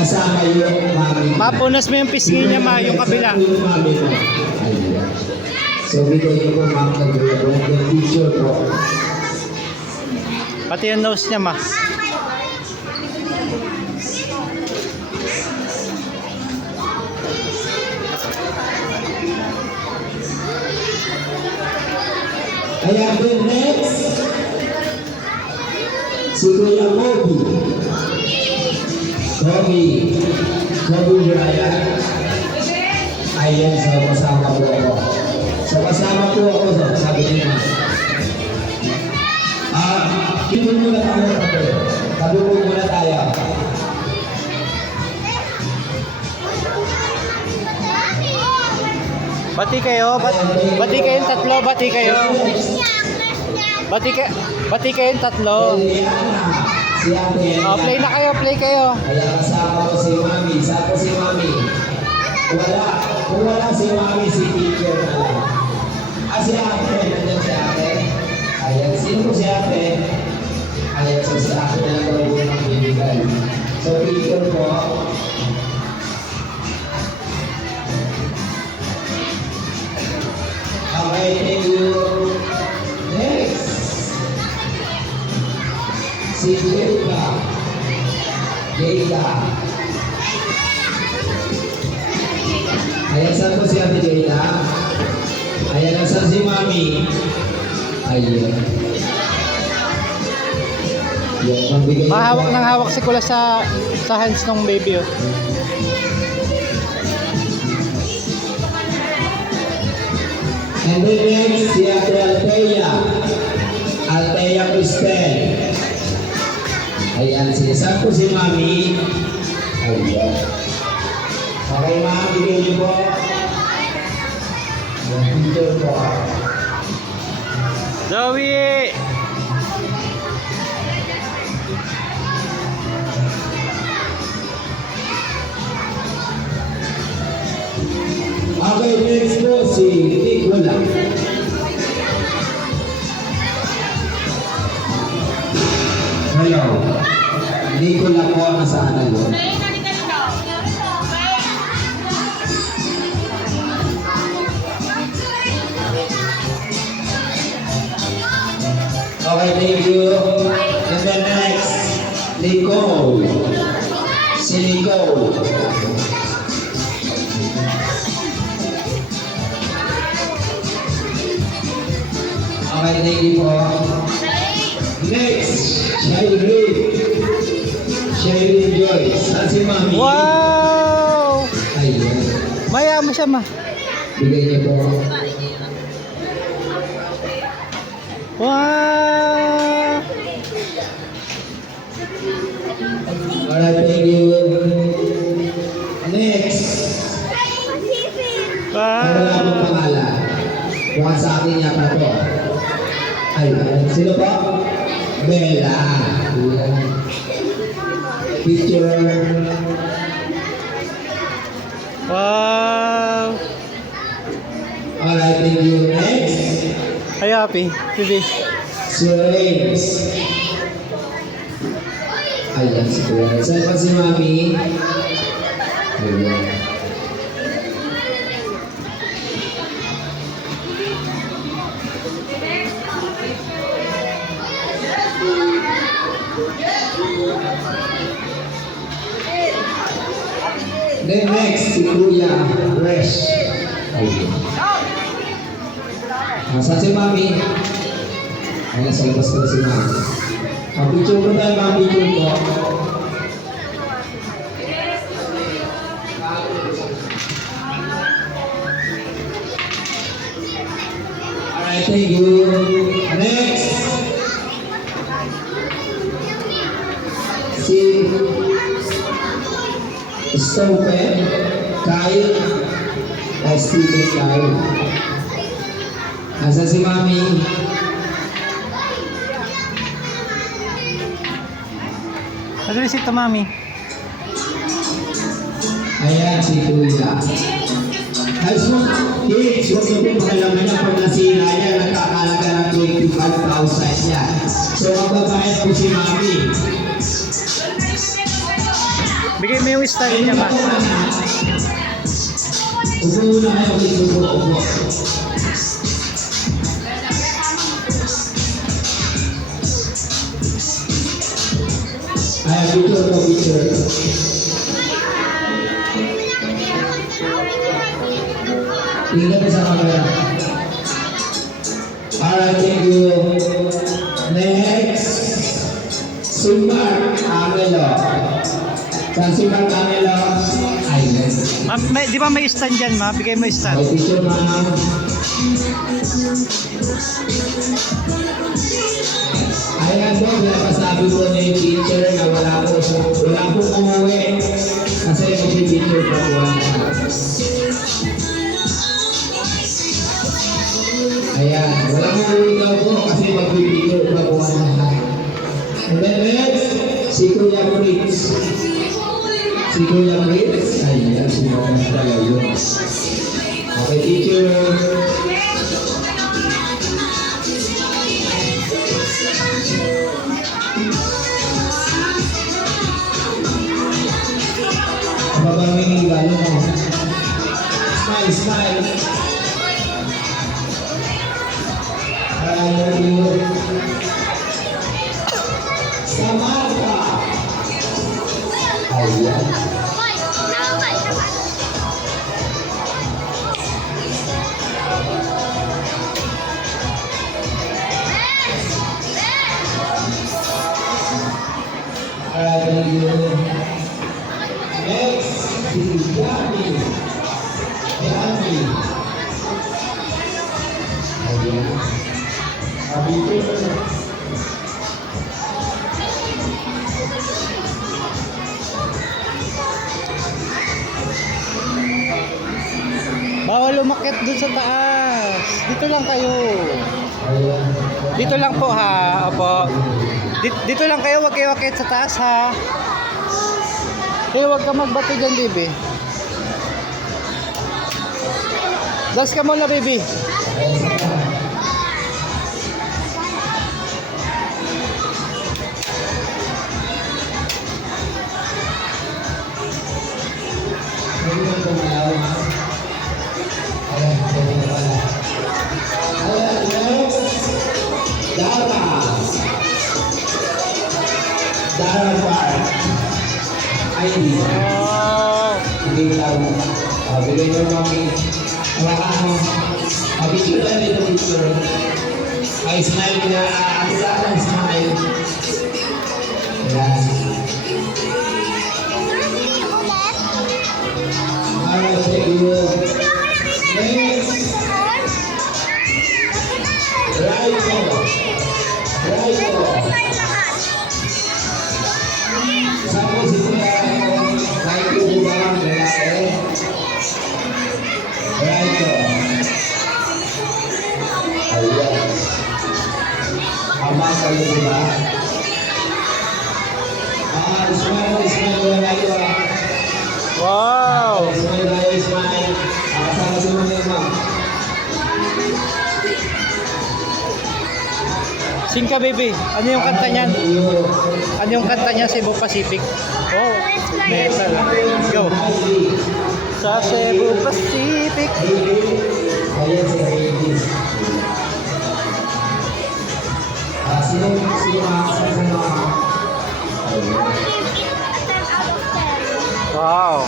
kasama yung mami. Mapunas mo yung pisngi niya, ma, yung kabila. Yung mami mo. Ayan. So, bigay niyo po, ma'am, yung picture po. Pati yung nose niya, ma. Kaya then next, si Kuya Kobe Brian. Ayan, so kasama po ako. So kasama po ako, so, sabi niya. Dito muna tayo tabi. Tabi po muna tayo. Bati kayo, bati kayong tatlo, bati kayo. Bati kayong tatlo. Si Ate. Oh, play na kayo, play kayo. Kaya kasama ko si Mami. Saan po si Mami? Wala. Kung wala si Mami, si teacher na lang. Si Ate. Nandiyan si Ate. Ayan. Sino po si Ate? Ayan. So si Ate na lang daw po ng bibigay. So teacher po. Okay, thank you. Next. Si Jayla. Ayan, saan po si Ate Jayla? Ayan, saan si Mami? Ayan. Yan, magbigay. Mahawak ng hawak si Kula sa hands ng baby, oh. And then next, si Ate Althea Cristel. Ayan, saan po si Mami? Ayan. Okay, ma'am, bigay niyo po. Ayan, picture po. Zoe! Okay, next po si Nicola. Hello. Nicola po, nasaan na yun? Okay, thank you. And then next, Nicole. Si Nicole. Okay, thank you po. Next, Shireen Joyce. Saan si Mami? Wow! Ayan. Maya mo siya, ma. Bigay niyo po. Wow! Alright, thank you. Next. Ano lang ang pangalan? Bukan sa akin yata po. Ayan. Sino po? Bella. Ayan. Picture. Wow! Alright, thank you. Next. Ay, happy. Baby. Si James. Ayan, si Kuya. Saan pa si Mami? Ayan. Then next, si Kuya Resh. Ayan. Saan si Mami? Ayan, sa labas ko si Mami. Picture ko tayo, mga picture ko. Alright, thank you. Next. Si Stephen Kyle. Steven Kyle. Asa si Mami? Address ito, mami. Ayan, si Kuya. Guys, kids, huwag niyo po makalaman niya pag nasira yan, nagkakalaga ng 25,000 yan. So, ang babayad po si Mami. Bigay mo yung style niya, ma. Upo muna kayo, please. Upo. Ay, picture po, picture. Tingnan mo sa camera. Alright, thank you. Next. Si Mark Angelo. Saan si Mark Angelo? Ayun. Di ba may stand dyan, ma? Bigay mo yung stand. May picture, ma'am. Ayan po, pinapasabi po niya yung teacher na wala po umuwi. Kasi mag-picture pa po. Ayan, wala umuwi daw po kasi mag-picture pa po. And then next, si Kuya Fritz. Si Kuya Fritz. Ayan, si Kuya Fritz. Okay, teacher. Babangin yung galo mo. Smile, smile. Ayun. Samantha. Ayan. Ayun. Next, si Yami. Yami. Ayan. Sabi ko. Bawal umakyat dun sa taas. Dito lang kayo. Ayan. Dito lang po, ha. Opo. Dito lang kayo, wag kayo akyat sa taas, ha. Huwag ka magbato dyan, baby. Dance ka muna, baby. Dara Park. Ay, Wow. hindi lang. Bigay mo mami. Hawakan mo. Picture lang dito, picture. Ay, smile na. Ako lang, smile. Ayan. Alright, thank you. Next. Raiko. Raiko. Saan si Kuya Raiko Bubang, lalaki? Raiko. Ayan. Ama kayo, diba? Smile, Raiko. Wow. Smile. Kasama si Mama. Sing ka, baby. Ano yung kanta niyan? Ano yung kanta niya, Cebu Pacific? Oh, metal. Go. Sa Cebu Pacific. Ayan si Heidi. Sino mga Wow.